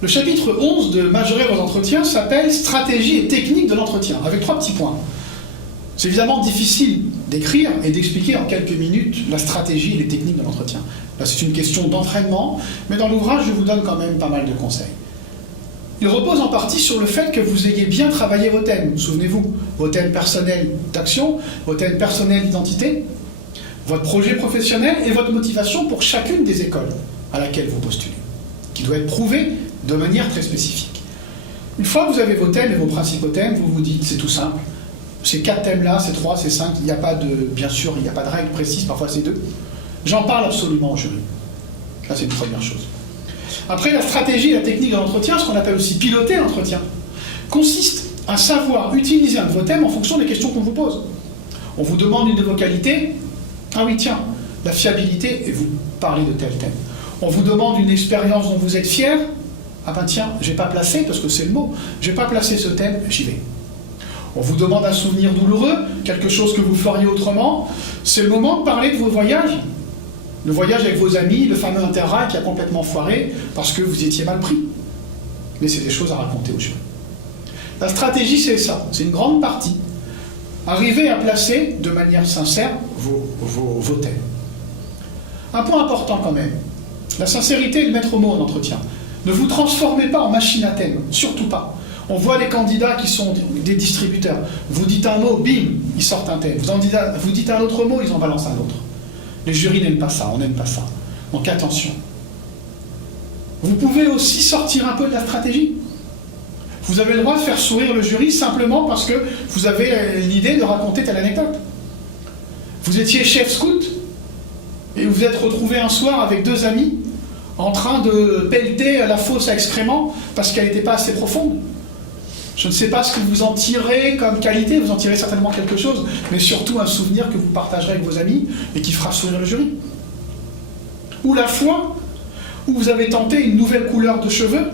Le chapitre 11 de Majorer vos entretiens s'appelle « Stratégie et technique de l'entretien », avec 3 petits points. C'est évidemment difficile d'écrire et d'expliquer en quelques minutes la stratégie et les techniques de l'entretien. Là, c'est une question d'entraînement, mais dans l'ouvrage, je vous donne quand même pas mal de conseils. Il repose en partie sur le fait que vous ayez bien travaillé vos thèmes. Souvenez-vous, vos thèmes personnels d'action, vos thèmes personnels d'identité, votre projet professionnel et votre motivation pour chacune des écoles à laquelle vous postulez, qui doit être prouvée de manière très spécifique. Une fois que vous avez vos thèmes et vos principaux thèmes, vous vous dites, c'est tout simple, ces 4 thèmes-là, ces 3, ces 5, il n'y a pas de, bien sûr, il n'y a pas de règle précise, parfois c'est 2. J'en parle absolument au jury. Ça, c'est une première chose. Après, la stratégie et la technique de l'entretien, ce qu'on appelle aussi piloter l'entretien, consiste à savoir utiliser un de vos thèmes en fonction des questions qu'on vous pose. On vous demande une de vos qualités, ah oui, tiens, la fiabilité, et vous parlez de tel thème. On vous demande une expérience dont vous êtes fier, ah ben tiens, je n'ai pas placé, parce que c'est le mot, je n'ai pas placé ce thème, j'y vais. On vous demande un souvenir douloureux, quelque chose que vous feriez autrement, c'est le moment de parler de vos voyages. Le voyage avec vos amis, le fameux interrail qui a complètement foiré parce que vous étiez mal pris. Mais c'est des choses à raconter au jury. La stratégie, c'est ça, c'est une grande partie. Arriver à placer de manière sincère vos thèmes. Un point important quand même, la sincérité est le maître mot en entretien. Ne vous transformez pas en machine à thème, surtout pas. On voit des candidats qui sont des distributeurs. Vous dites un mot, bim, ils sortent un thème. Vous dites un autre mot, ils en balancent un autre. Les jurys n'aiment pas ça, on n'aime pas ça. Donc attention. Vous pouvez aussi sortir un peu de la stratégie. Vous avez le droit de faire sourire le jury simplement parce que vous avez l'idée de raconter telle anecdote. Vous étiez chef scout et vous vous êtes retrouvé un soir avec 2 amis en train de pelleter la fosse à excréments parce qu'elle n'était pas assez profonde. Je ne sais pas ce que vous en tirez comme qualité, vous en tirez certainement quelque chose, mais surtout un souvenir que vous partagerez avec vos amis et qui fera sourire le jury. Ou la fois où vous avez tenté une nouvelle couleur de cheveux,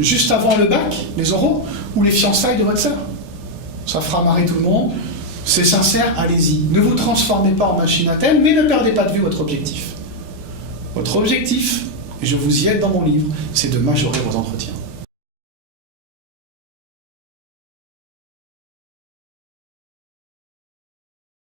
juste avant le bac, les oraux, ou les fiançailles de votre sœur. Ça fera marrer tout le monde, c'est sincère, allez-y. Ne vous transformez pas en machine à thème, mais ne perdez pas de vue votre objectif. Votre objectif, et je vous y aide dans mon livre, c'est de majorer vos entretiens.